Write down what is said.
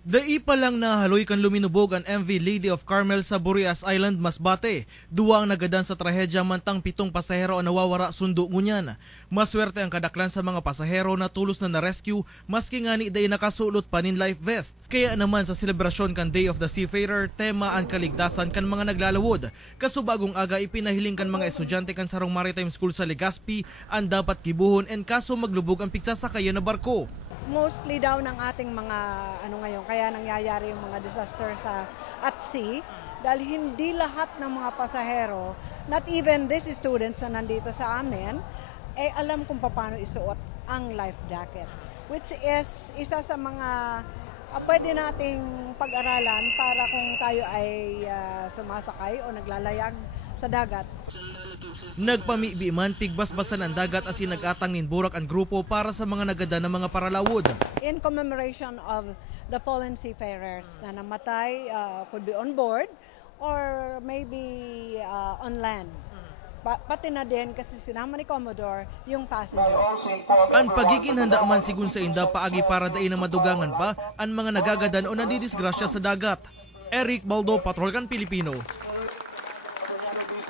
Dai pa lang nahaloy kan luminubog ang MV Lady of Carmel sa Burias Island, Masbate. Duwa ang nagadan sa trahedya mantang 7 pasahero ang nawawara sundo ngunyan. Maswerte ang kadaklan sa mga pasahero na tulos na na-rescue maski ngani day nakasulot pa nin life vest. Kaya naman sa selebrasyon kan Day of the Seafarer, tema ang kaligtasan kan mga naglalawod. Kasubagong aga ipinahiling kan mga estudyante kan Sarong Maritime School sa Legazpi ang dapat kibuhon en kaso maglubog ang pigsasakayan na barko. Mostly daw ng ating mga ngayon, kaya nangyayari yung mga disaster at sea dahil hindi lahat ng mga pasahero, not even these students na nandito sa amin, alam kung paano isuot ang life jacket, which is isa sa mga pwede nating pag-aralan para kung tayo ay sumasakay o naglalayag sa dagat. Nagpamibi man pigbasbasan ang dagat as nag-atang ninburak ang grupo para sa mga nagada ng mga paralawod. In commemoration of the fallen seafarers na namatay, could be on board or maybe on land. Pati na din kasi sinama ni Commodore yung passenger. Ang pagiging handa man sigun sa inda paagi para dai na madugangan pa ang mga nagagadan o nadidisgrasya sa dagat. Eric Baldo, Patrolkan Pilipino.